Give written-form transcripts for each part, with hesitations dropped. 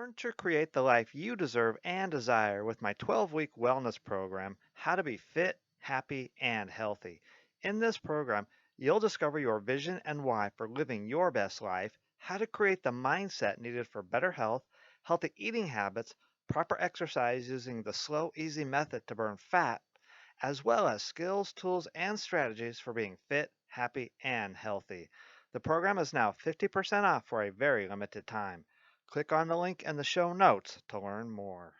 Learn to create the life you deserve and desire with my 12-week wellness program, How to Be Fit, Happy, and Healthy. In this program, you'll discover your vision and why for living your best life, how to create the mindset needed for better health, healthy eating habits, proper exercise using the slow, easy method to burn fat, as well as skills, tools, and strategies for being fit, happy, and healthy. The program is now 50% off for a very limited time. Click on the link in the show notes to learn more.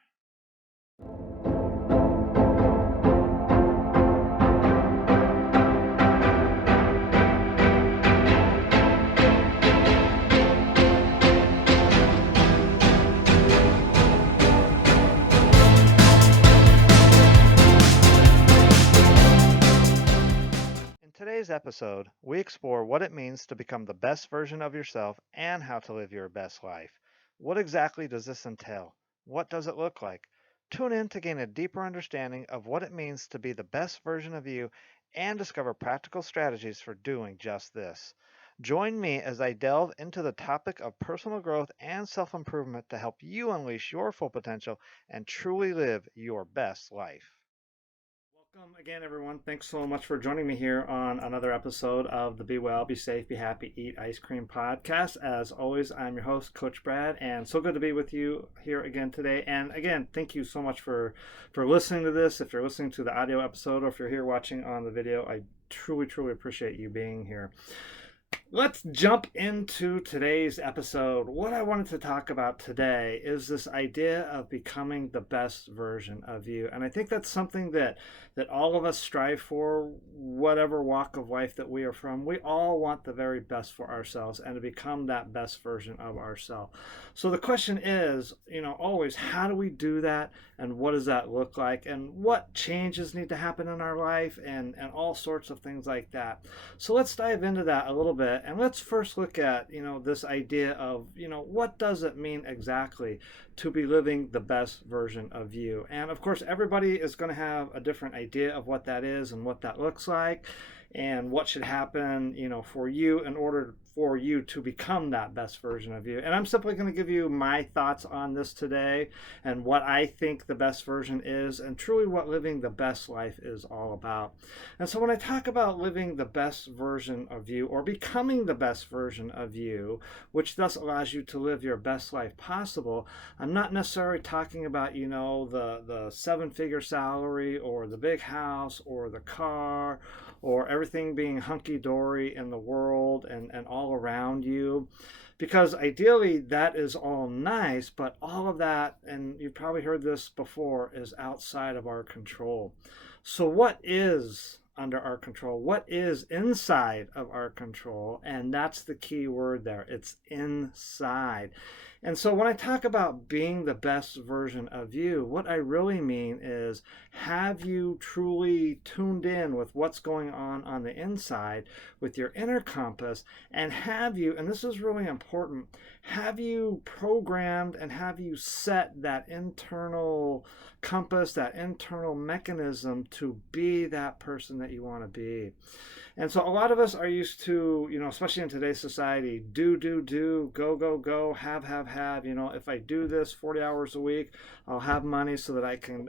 In today's episode, we explore what it means to become the best version of yourself and how to live your best life. What exactly does this entail? What does it look like? Tune in to gain a deeper understanding of what it means to be the best version of you and discover practical strategies for doing just this. Join me as I delve into the topic of personal growth and self improvement to help you unleash your full potential and truly live your best life. Welcome again, everyone. Thanks so much for joining me here on another episode of the Be Well, Be Safe, Be Happy, Eat Ice Cream podcast. As always, I'm your host, Coach Brad, and so good to be with you here again today. And again, thank you so much for listening to this. If you're listening to the audio episode or if you're here watching on the video, I truly appreciate you being here. Let's jump into today's episode. What I wanted to talk about today is this idea of becoming the best version of you. And I think that's something that all of us strive for, whatever walk of life that we are from. We all want the very best for ourselves and to become that best version of ourselves. So the question is, always, how do we do that? And what does that look like? And what changes need to happen in our life and all sorts of things like that. So let's dive into that a little bit. And let's first look at, this idea of, what does it mean exactly to be living the best version of you? And of course, everybody is going to have a different idea of what that is and what that looks like and what should happen, for you in order for you to become that best version of you. And I'm simply going to give you my thoughts on this today and what I think the best version is and truly what living the best life is all about. And so when I talk about living the best version of you or becoming the best version of you, which thus allows you to live your best life possible, I'm not necessarily talking about, the seven-figure salary or the big house or the car or everything being hunky-dory in the world and all around you. Because ideally that is all nice, but all of that, and you've probably heard this before, is outside of our control. So what is under our control? What is inside of our control? And that's the key word there. It's inside. And so when I talk about being the best version of you, what I really mean is, have you truly tuned in with what's going on the inside with your inner compass? And have you, and this is really important, have you programmed and have you set that internal compass, that internal mechanism to be that person that you want to be? And so a lot of us are used to, especially in today's society, do, go, have. If I do this 40 hours a week, I'll have money so that I can,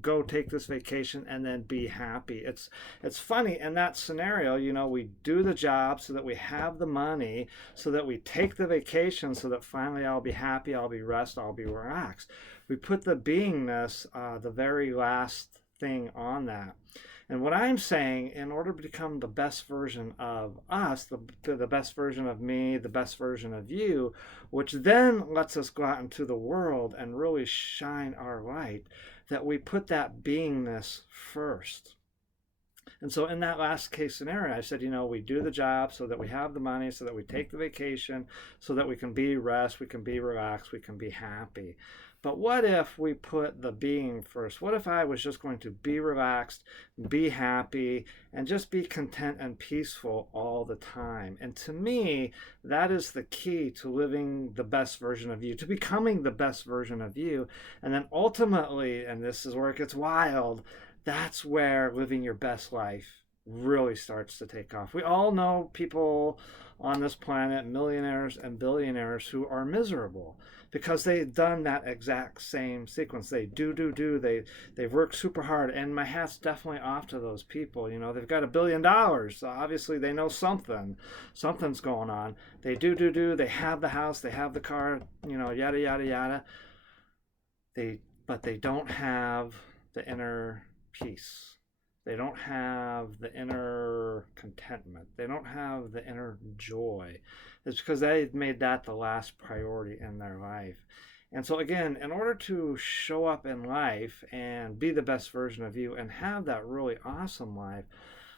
go take this vacation and then be happy. It's funny in that scenario, we do the job so that we have the money, so that we take the vacation, so that finally I'll be happy, I'll be rest, I'll be relaxed. We put the beingness, the very last thing on that. And what I'm saying, in order to become the best version of us, the best version of me, the best version of you, which then lets us go out into the world and really shine our light, that we put that beingness first. And so in that last case scenario, I said, we do the job so that we have the money, so that we take the vacation, so that we can be rest, we can be relaxed, we can be happy. But what if we put the being first? What if I was just going to be relaxed, be happy, and just be content and peaceful all the time? And to me, that is the key to living the best version of you, to becoming the best version of you. And then ultimately, and this is where it gets wild, that's where living your best life really starts to take off. We all know people on this planet, millionaires and billionaires who are miserable because they've done that exact same sequence. They do. They've worked super hard, and my hat's definitely off to those people. You know, they've got $1 billion. So obviously, they know something's going on. They do. They have the house, they have the car. You know, yada yada yada. But they don't have the inner peace. They don't have the inner contentment. They don't have the inner joy. It's because they made that the last priority in their life. And so, again, in order to show up in life and be the best version of you and have that really awesome life,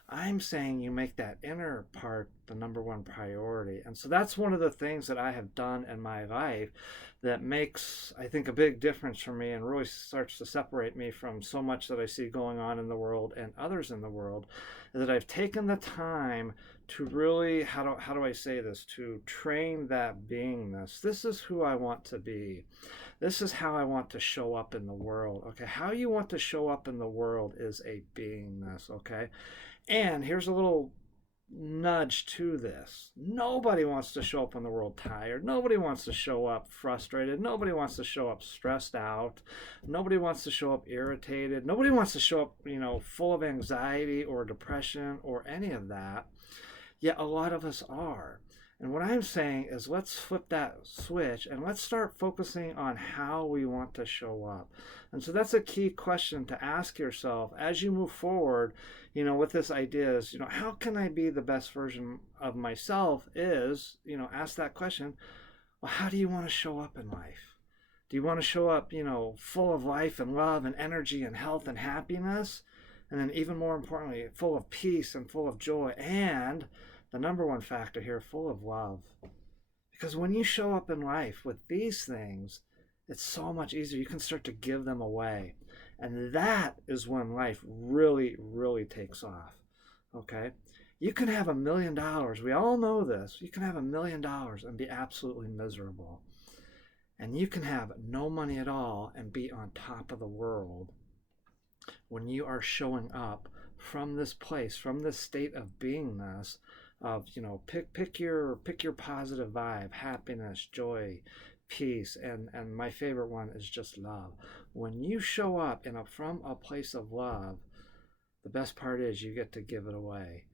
I'm saying you make that inner part the number one priority. And so that's one of the things that I have done in my life that makes, I think, a big difference for me and really starts to separate me from so much that I see going on in the world and others in the world, is that I've taken the time to really, how do I say this, to train that beingness. This is who I want to be. This is how I want to show up in the world. Okay, how you want to show up in the world is a beingness, okay? And here's a little nudge to this. Nobody wants to show up in the world tired. Nobody wants to show up frustrated. Nobody wants to show up stressed out. Nobody wants to show up irritated. Nobody wants to show up, you know, full of anxiety or depression or any of that. Yet a lot of us are. And what I'm saying is let's flip that switch and let's start focusing on how we want to show up. And so that's a key question to ask yourself as you move forward, you know, with this idea is, you know, how can I be the best version of myself is, you know, ask that question, well, how do you want to show up in life? Do you want to show up, you know, full of life and love and energy and health and happiness? And then even more importantly, full of peace and full of joy, and the number one factor here, full of love. Because when you show up in life with these things, it's so much easier. You can start to give them away. And that is when life really, really takes off. Okay? You can have $1 million. We all know this. You can have $1 million and be absolutely miserable. And you can have no money at all and be on top of the world when you are showing up from this place, from this state of beingness, of, you know, pick your positive vibe, happiness, joy, peace, and my favorite one is just love. When you show up from a place of love, the best part is you get to give it away.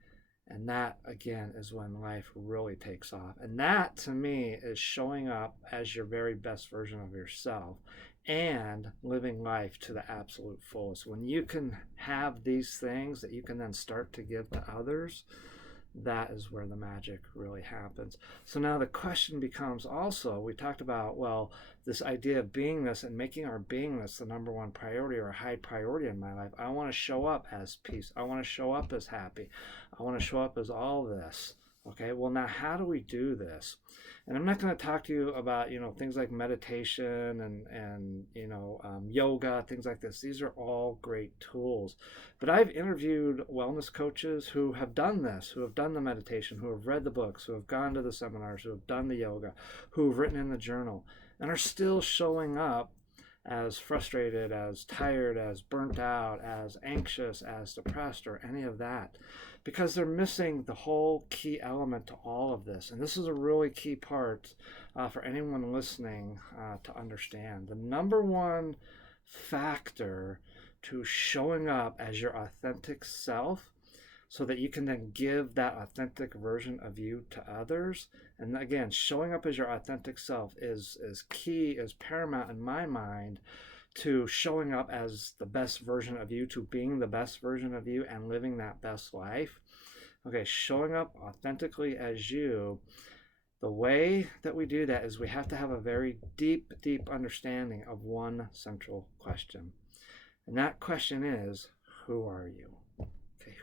And that, again, is when life really takes off. And that, to me, is showing up as your very best version of yourself and living life to the absolute fullest. When you can have these things that you can then start to give to others, that is where the magic really happens. So now the question becomes also, we talked about, well, this idea of beingness and making our beingness the number one priority or a high priority in my life. I want to show up as peace. I want to show up as happy. I want to show up as all this. Okay, well, now how do we do this? And I'm not going to talk to you about, you know, things like meditation and yoga, things like this. These are all great tools. But I've interviewed wellness coaches who have done this, who have done the meditation, who have read the books, who have gone to the seminars, who have done the yoga, who have written in the journal, and are still showing up as frustrated, as tired, as burnt out, as anxious, as depressed, or any of that, because they're missing the whole key element to all of this. And this is a really key part for anyone listening to understand. The number one factor to showing up as your authentic self, so that you can then give that authentic version of you to others. And again, showing up as your authentic self is key, is paramount in my mind to showing up as the best version of you, to being the best version of you and living that best life. Okay, showing up authentically as you, the way that we do that is we have to have a very deep, deep understanding of one central question. And that question is, who are you?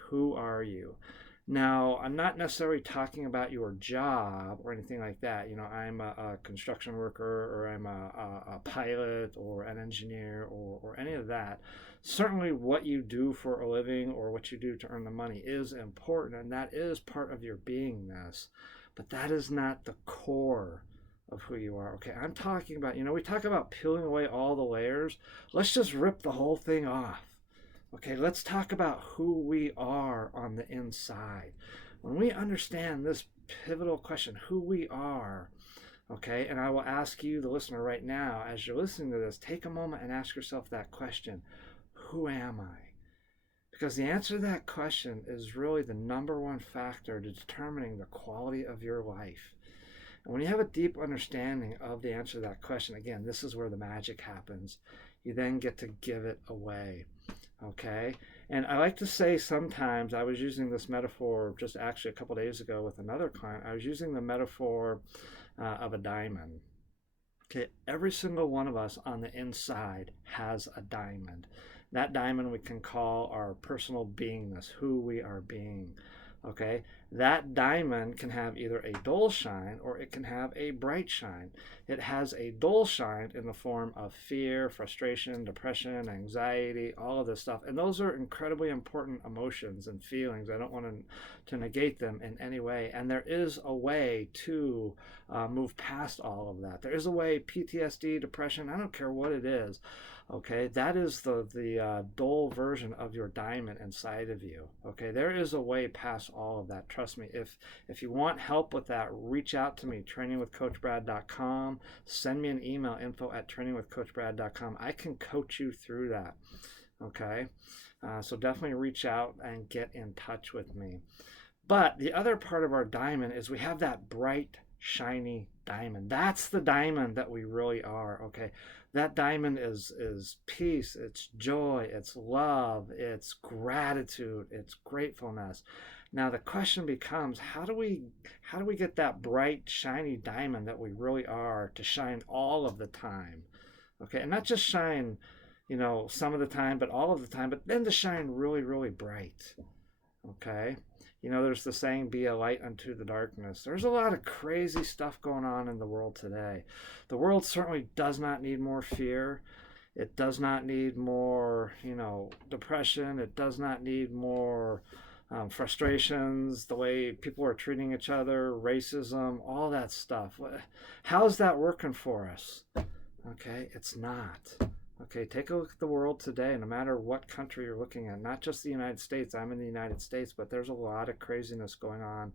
Who are you? Now, I'm not necessarily talking about your job or anything like that. You know, I'm a construction worker, or I'm a pilot or an engineer, or any of that. Certainly what you do for a living or what you do to earn the money is important, and that is part of your beingness. But that is not the core of who you are. Okay, I'm talking about, you know, we talk about peeling away all the layers. Let's just rip the whole thing off. Okay, let's talk about who we are on the inside. When we understand this pivotal question, who we are. Okay, and I will ask you, the listener, right now, as you're listening to this, take a moment and ask yourself that question: who am I? Because the answer to that question is really the number one factor to determining the quality of your life. And when you have a deep understanding of the answer to that question, again, this is where the magic happens. You then get to give it away. Okay? And I like to say sometimes, I was using this metaphor just actually a couple days ago with another client. I was using the metaphor of a diamond. Okay, every single one of us on the inside has a diamond. That diamond we can call our personal beingness, who we are being. Okay, that diamond can have either a dull shine or it can have a bright shine. It has a dull shine in the form of fear, frustration, depression, anxiety, all of this stuff. And those are incredibly important emotions and feelings. I don't want to negate them in any way. And there is a way to move past all of that. There is a way, PTSD, depression, I don't care what it is. Okay, that is the dull version of your diamond inside of you. Okay, there is a way past all of that. Trust me. If you want help with that, reach out to me, trainingwithcoachbrad.com. Send me an email, info@trainingwithcoachbrad.com. I can coach you through that. Okay, so definitely reach out and get in touch with me. But the other part of our diamond is we have that bright, shiny diamond. That's the diamond that we really are. Okay, that diamond is peace, it's joy, it's love, it's gratitude, it's gratefulness. Now the question becomes, how do we get that bright, shiny diamond that we really are to shine all of the time? Okay, and not just shine, some of the time, but all of the time, but then to shine really, really bright. Okay, there's the saying, be a light unto the darkness. There's a lot of crazy stuff going on in the world today. The world certainly does not need more fear. It does not need more, depression. It does not need more frustrations, the way people are treating each other, racism, all that stuff. How's that working for us? Okay, it's not. Okay, take a look at the world today, no matter what country you're looking at, not just the United States. I'm in the United States, but there's a lot of craziness going on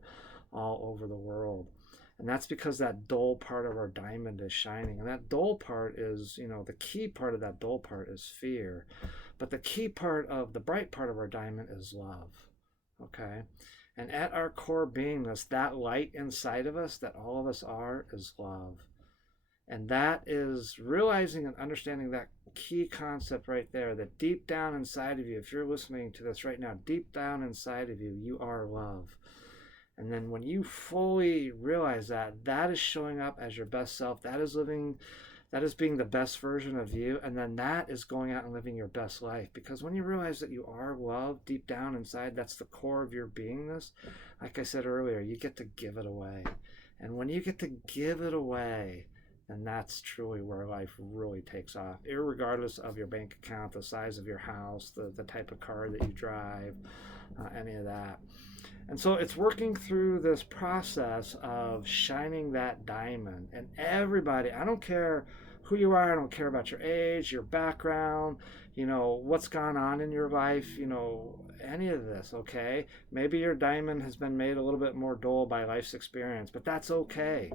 all over the world. And that's because that dull part of our diamond is shining. And that dull part is, the key part of that dull part is fear. But the key part of the bright part of our diamond is love. Okay? And at our core beingness, that light inside of us that all of us are is love. And that is realizing and understanding that key concept right there, that deep down inside of you, if you're listening to this right now, deep down inside of you, you are love. And then when you fully realize that, that is showing up as your best self, that is being the best version of you, and then that is going out and living your best life. Because when you realize that you are love deep down inside, that's the core of your beingness, like I said earlier, you get to give it away. And when you get to give it away, and that's truly where life really takes off, irregardless of your bank account, the size of your house, the type of car that you drive, any of that. And so it's working through this process of shining that diamond. And everybody, I don't care who you are, I don't care about your age, your background, what's gone on in your life, any of this, okay? Maybe your diamond has been made a little bit more dull by life's experience, but that's okay.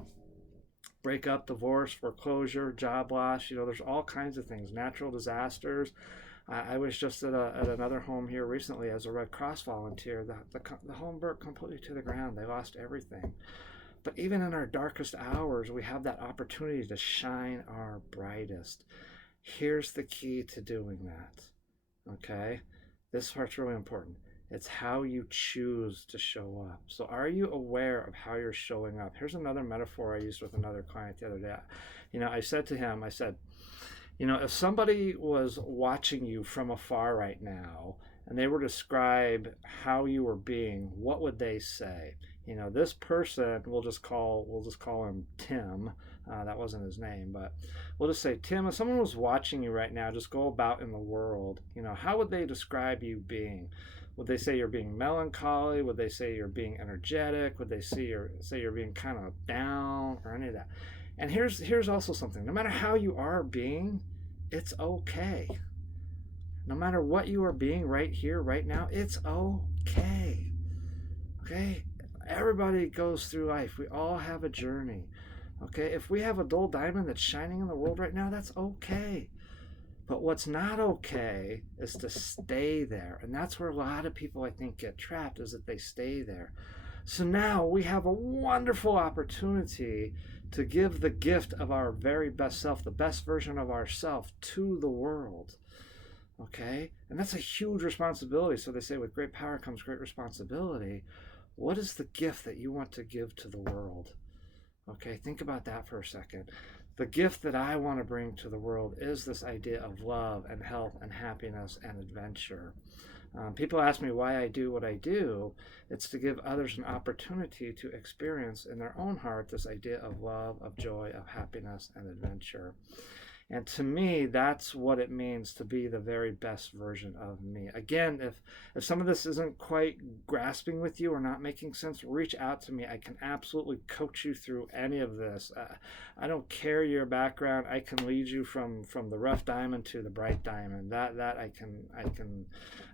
Breakup, divorce, foreclosure, job loss, there's all kinds of things, natural disasters. I was just at another home here recently as a Red Cross volunteer. The home burnt completely to the ground. They lost everything. But even in our darkest hours, we have that opportunity to shine our brightest. Here's the key to doing that. Okay? This part's really important. It's how you choose to show up. So are you aware of how you're showing up? Here's another metaphor I used with another client the other day. I said to him, if somebody was watching you from afar right now and they were to describe how you were being, what would they say? This person, we'll just call him Tim. That wasn't his name, but we'll just say, Tim, if someone was watching you right now, just go about in the world, how would they describe you being? Would they say you're being melancholy? Would they say you're being energetic? Would they say you're being kind of down, or any of that? And here's also something. No matter how you are being, it's okay. No matter what you are being right here, right now, it's okay. Okay? Everybody goes through life. We all have a journey. Okay, if we have a dull diamond that's shining in the world right now, that's okay. But what's not okay is to stay there. And that's where a lot of people, I think, get trapped, is that they stay there. So now we have a wonderful opportunity to give the gift of our very best self, the best version of ourself, to the world. Okay? And that's a huge responsibility. So they say with great power comes great responsibility. What is the gift that you want to give to the world? Okay, think about that for a second. The gift that I want to bring to the world is this idea of love and health and happiness and adventure. People ask me why I do what I do. It's to give others an opportunity to experience in their own heart this idea of love, of joy, of happiness, and adventure. And to me, that's what it means to be the very best version of me. Again, if some of this isn't quite grasping with you or not making sense, reach out to me. I can absolutely coach you through any of this. I don't care your background. I can lead you from the rough diamond to the bright diamond. That I can.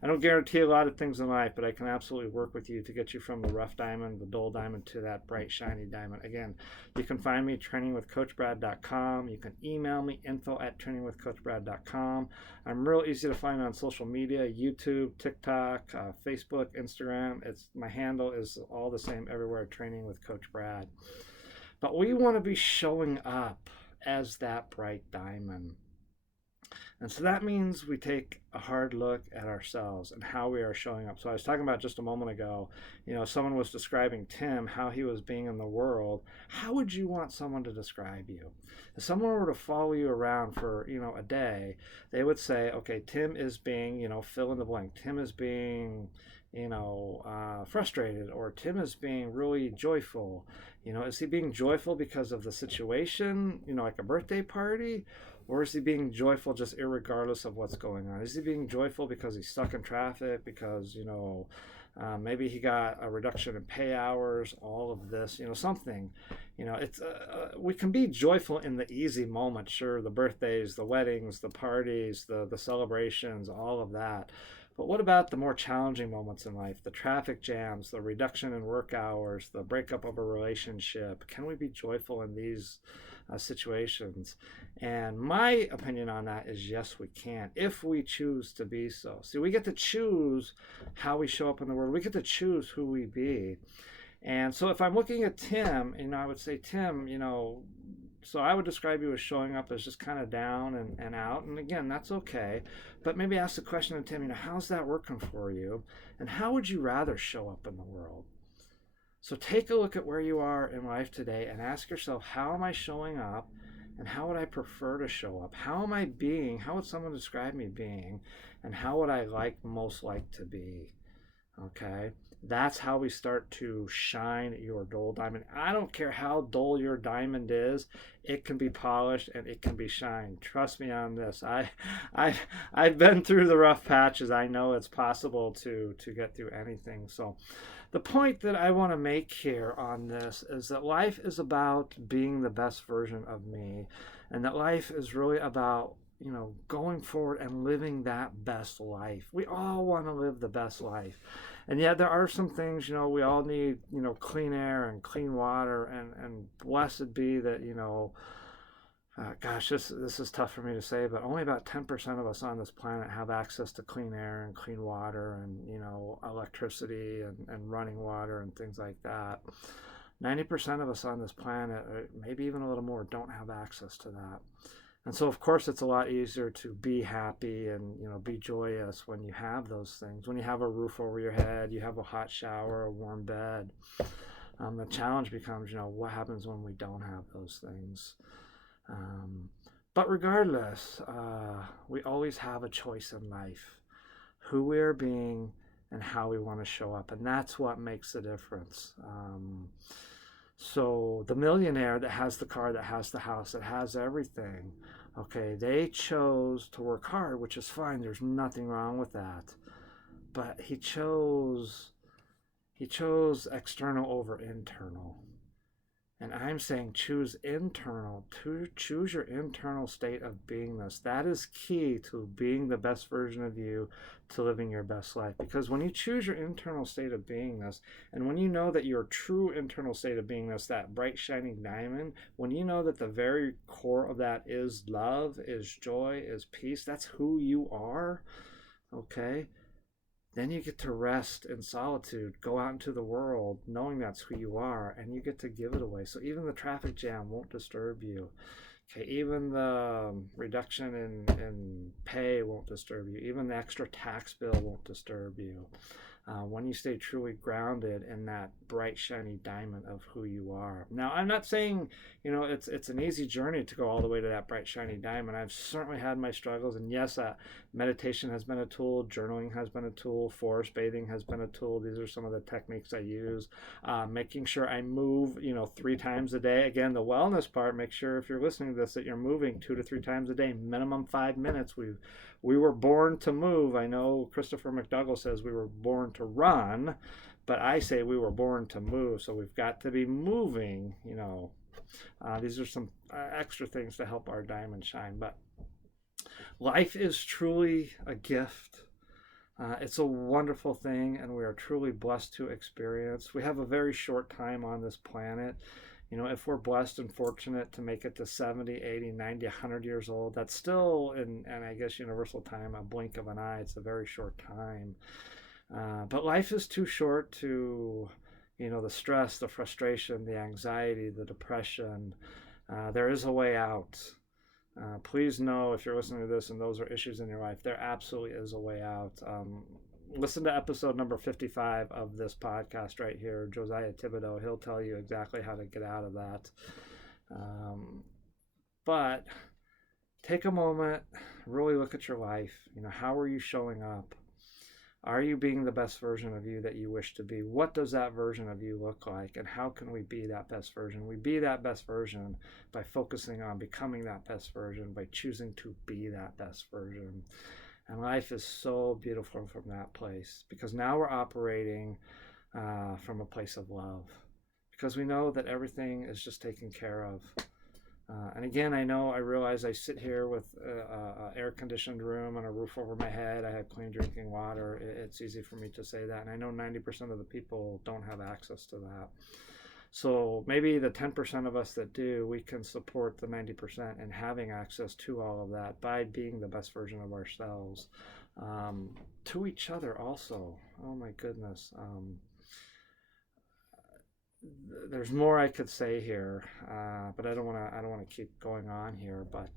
I don't guarantee a lot of things in life, but I can absolutely work with you to get you from the rough diamond, the dull diamond, to that bright, shiny diamond. Again, you can find me trainingwithcoachbrad.com. You can email me info@trainingwithcoachbrad.com. I'm real easy to find on social media: YouTube, TikTok, Facebook, Instagram. My handle is all the same everywhere: Training with Coach Brad. But we want to be showing up as that bright diamond. And so that means we take a hard look at ourselves and how we are showing up. So I was talking about just a moment ago, someone was describing Tim, how he was being in the world. How would you want someone to describe you? If someone were to follow you around for, a day, they would say, okay, Tim is being, fill in the blank. Tim is being, frustrated, or Tim is being really joyful. Is he being joyful because of the situation, like a birthday party? Or is he being joyful just irregardless of what's going on? Is he being joyful because he's stuck in traffic, because, maybe he got a reduction in pay hours, all of this, something. It's we can be joyful in the easy moments, sure, the birthdays, the weddings, the parties, the celebrations, all of that. But what about the more challenging moments in life, the traffic jams, the reduction in work hours, the breakup of a relationship? Can we be joyful in these situations? And my opinion on that is yes, we can, if we choose to be so. See, we get to choose how we show up in the world. We get to choose who we be. And so if I'm looking at Tim, I would say, Tim, so I would describe you as showing up as just kind of down and out. And again, that's okay. But maybe ask the question to Tim, how's that working for you? And how would you rather show up in the world? So take a look at where you are in life today and ask yourself, how am I showing up? And how would I prefer to show up? How am I being? How would someone describe me being? And how would I most like to be? Okay, that's how we start to shine your dull diamond. I don't care how dull your diamond is, it can be polished and it can be shined. Trust me on this. I've been through the rough patches. I know it's possible to get through anything. So the point that I want to make here on this is that life is about being the best version of me, and that life is really about going forward and living that best life. We all want to live the best life. And yet there are some things, we all need, clean air and clean water, and blessed be that, gosh, this is tough for me to say, but only about 10% of us on this planet have access to clean air and clean water and, electricity and running water and things like that. 90% of us on this planet, maybe even a little more, don't have access to that. And so, of course, it's a lot easier to be happy and, be joyous when you have those things. When you have a roof over your head, you have a hot shower, a warm bed. The challenge becomes, what happens when we don't have those things? But regardless, we always have a choice in life, who we are being and how we want to show up. And that's what makes the difference. So the millionaire that has the car, that has the house, that has everything, okay, they chose to work hard, which is fine. There's nothing wrong with that. But he chose external over internal. And I'm saying choose internal, to choose your internal state of beingness. That is key to being the best version of you, to living your best life. Because when you choose your internal state of beingness, and when you know that your true internal state of beingness, that bright shining diamond, when you know that the very core of that is love, is joy, is peace, that's who you are, okay? Then you get to rest in solitude, go out into the world knowing that's who you are, and you get to give it away. So even the traffic jam won't disturb you. Okay, even the reduction in pay won't disturb you. Even the extra tax bill won't disturb you. When you stay truly grounded in that bright, shiny diamond of who you are. Now, I'm not saying, it's an easy journey to go all the way to that bright, shiny diamond. I've certainly had my struggles, and yes, meditation has been a tool, journaling has been a tool, forest bathing has been a tool. These are some of the techniques I use. Making sure I move, 3 times a day. Again, the wellness part, make sure if you're listening to this that you're moving 2 to 3 times a day, minimum 5 minutes. We were born to move. I know Christopher McDougall says we were born to run, but I say we were born to move. So we've got to be moving, These are some extra things to help our diamond shine. But life is truly a gift. It's a wonderful thing, and we are truly blessed to experience. We have a very short time on this planet. If we're blessed and fortunate to make it to 70, 80, 90, 100 years old, that's still, in I guess, universal time, a blink of an eye. It's a very short time. But life is too short to, the stress, the frustration, the anxiety, the depression. There is a way out. Please know, if you're listening to this and those are issues in your life, there absolutely is a way out. Listen to episode number 55 of this podcast right here, Josiah Thibodeau. He'll tell you exactly how to get out of that. But take a moment, really look at your life. How are you showing up? Are you being the best version of you that you wish to be? What does that version of you look like? And how can we be that best version? We be that best version by focusing on becoming that best version, by choosing to be that best version. And life is so beautiful from that place, because now we're operating from a place of love, because we know that everything is just taken care of. And again, I realize I sit here with an air-conditioned room and a roof over my head. I have clean drinking water. It's easy for me to say that. And I know 90% of the people don't have access to that. So maybe the 10% of us that do, we can support the 90% in having access to all of that by being the best version of ourselves. To each other also. Oh my goodness. There's more I could say here, but I don't want to keep going on here. But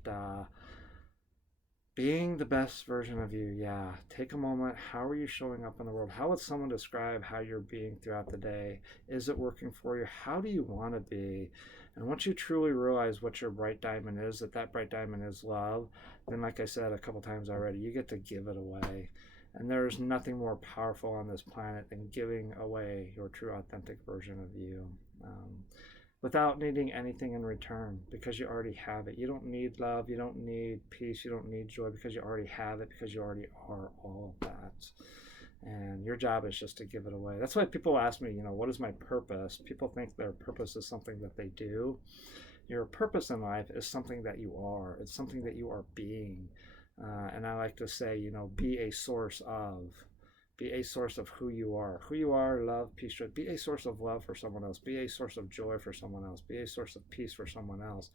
being the best version of you, yeah. Take a moment. How are you showing up in the world? How would someone describe how you're being throughout the day? Is it working for you? How do you want to be? And once you truly realize what your bright diamond is, that bright diamond is love, then, like I said a couple times already, you get to give it away. And there's nothing more powerful on this planet than giving away your true, authentic version of you, without needing anything in return, because you already have it. You don't need love. You don't need peace. You don't need joy, because you already have it, because you already are all of that. And your job is just to give it away. That's why people ask me, what is my purpose? People think their purpose is something that they do. Your purpose in life is something that you are. It's something that you are being. And I like to say, be a source of. Be a source of who you are. Who you are, love, peace, joy. Be a source of love for someone else. Be a source of joy for someone else. Be a source of peace for someone else.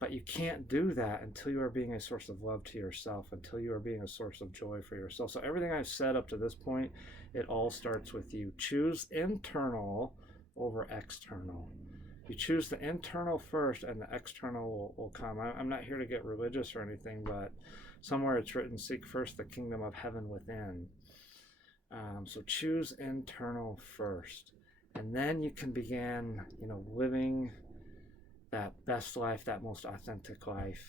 But you can't do that until you are being a source of love to yourself, until you are being a source of joy for yourself. So everything I've said up to this point, it all starts with you. Choose internal over external. You choose the internal first, and the external will come. I'm not here to get religious or anything, but somewhere it's written, seek first the kingdom of heaven within. So choose internal first, and then you can begin, living that best life, that most authentic life,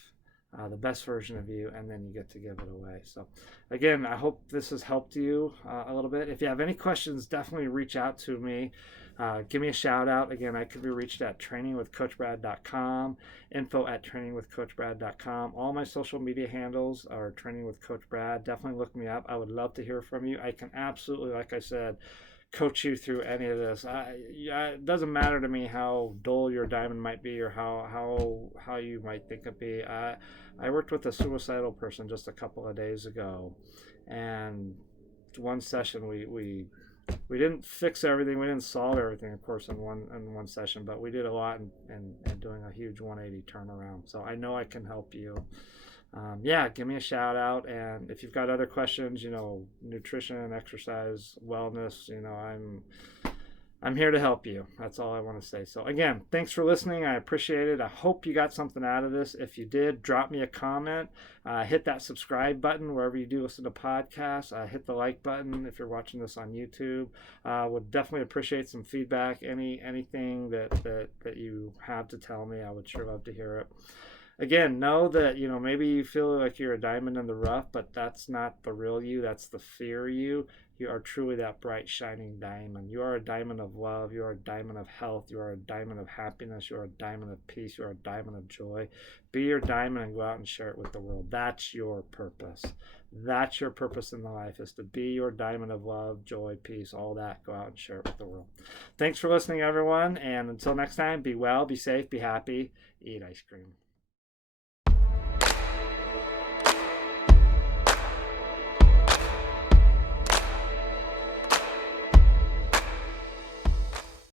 the best version of you, and then you get to give it away. So again, I hope this has helped you a little bit. If you have any questions, definitely reach out to me. Give me a shout out. Again, I could be reached at trainingwithcoachbrad.com, info@trainingwithcoachbrad.com. All my social media handles are Training with Coach Brad. Definitely look me up. I would love to hear from you. I can absolutely, like I said, coach you through any of this. It doesn't matter to me how dull your diamond might be or how you might think it be. I worked with a suicidal person just a couple of days ago, and one session we didn't fix everything, we didn't solve everything, of course, in one session, but we did a lot in doing a huge 180 turnaround. So I know I can help you. Yeah, give me a shout out. And if you've got other questions, nutrition, exercise, wellness, I'm here to help you. That's all I want to say. So again, thanks for listening. I appreciate it. I hope you got something out of this. If you did, drop me a comment. Hit that subscribe button wherever you do listen to podcasts. Hit the like button if you're watching this on YouTube. Would definitely appreciate some feedback. Anything that you have to tell me, I would sure love to hear it. Again, know that maybe you feel like you're a diamond in the rough, but that's not the real you. That's the fear you. You are truly that bright shining diamond. You are a diamond of love. You are a diamond of health. You are a diamond of happiness. You are a diamond of peace. You are a diamond of joy. Be your diamond and go out and share it with the world. That's your purpose. That's your purpose in the life, is to be your diamond of love, joy, peace, all that. Go out and share it with the world. Thanks for listening, everyone, and until next time, be well, be safe, be happy, eat ice cream.